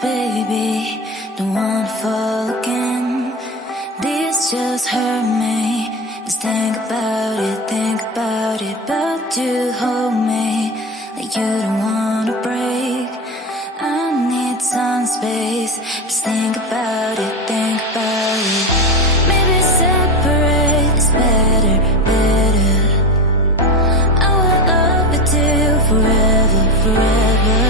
baby, don't wanna fall again. This just hurt me. Just think about it, but you hold me like you don't wanna break. I need some space. Just think about it, maybe separate is better, better. I will love you till forever, forever.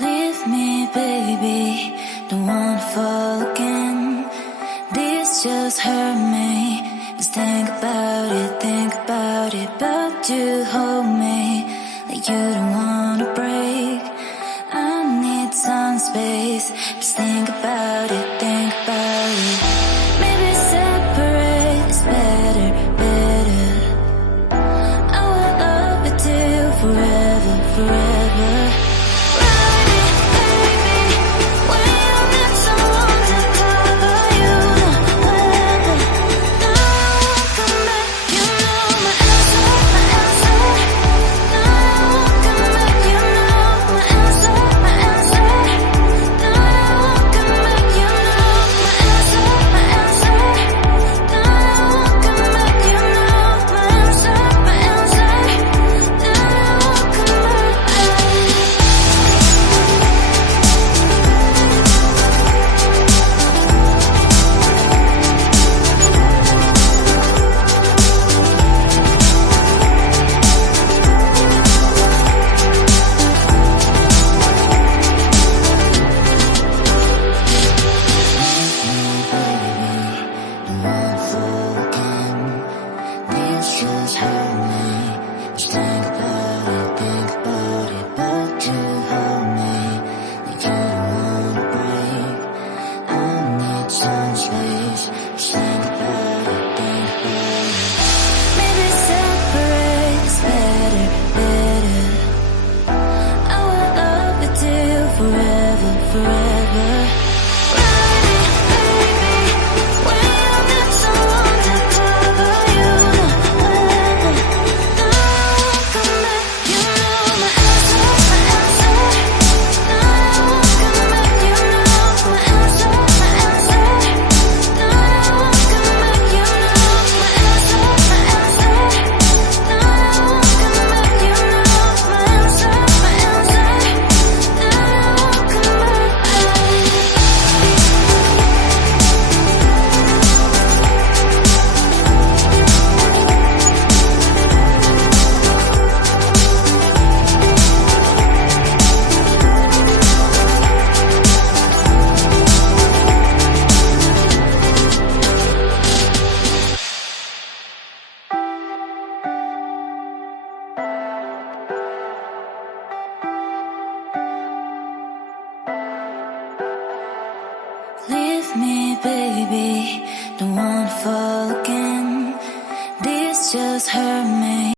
Leave me, baby, don't wanna fall again. This just hurt me. Just think about it, but you hold me like you don't wanna break. I need some space. Just think about it, maybe separate is better, better. I will love you till forever, forever. You don't wanna fall again. This just hurt me.